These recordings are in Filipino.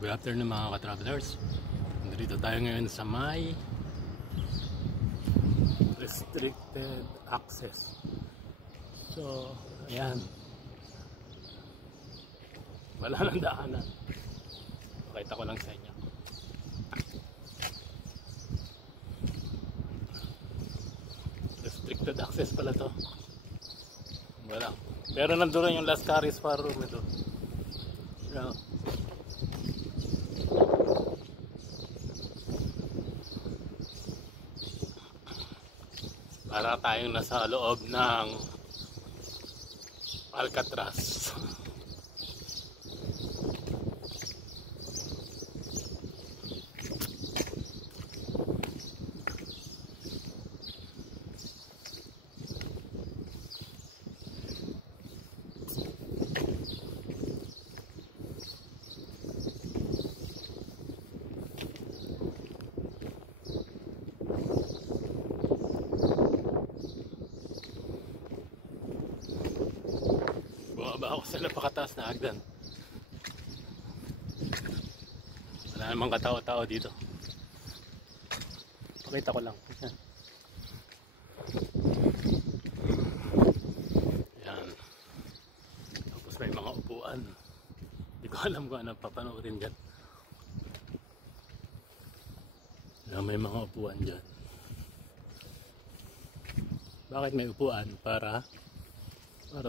Good afternoon mga ka-travelers. Nandito tayo ngayon sa may restricted access. So, ayan. Wala nang daanan. Pakita ko lang sa inyo. Restricted access pala to. Wala. Pero nandun yung Lascaris Farm ito. Yeah. Para tayong nasa loob ng Alcatraz. Bumaba ako sa napakataas na hagdan. Wala namang katao-tao dito. Pakita ko lang. Yan. Tapos may mga upuan. Hindi ko alam kung ano papanoorin dyan. Yan, may mga upuan dyan. Bakit may upuan? Para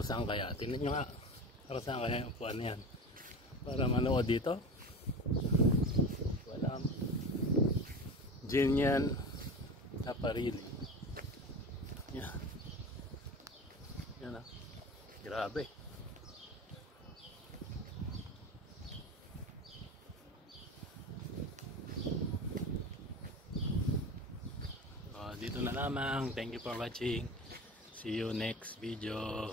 saan kaya? Tingnan nyo nga. Para saan kaya yung upuan na yan? Para manood dito? Wala. Genian Aparili. Yan. Yan ah. Grabe. Dito na lamang. Thank you for watching. See you next video.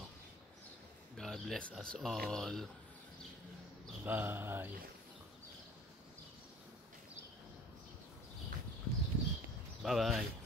God bless us all. Bye-bye. Bye-bye.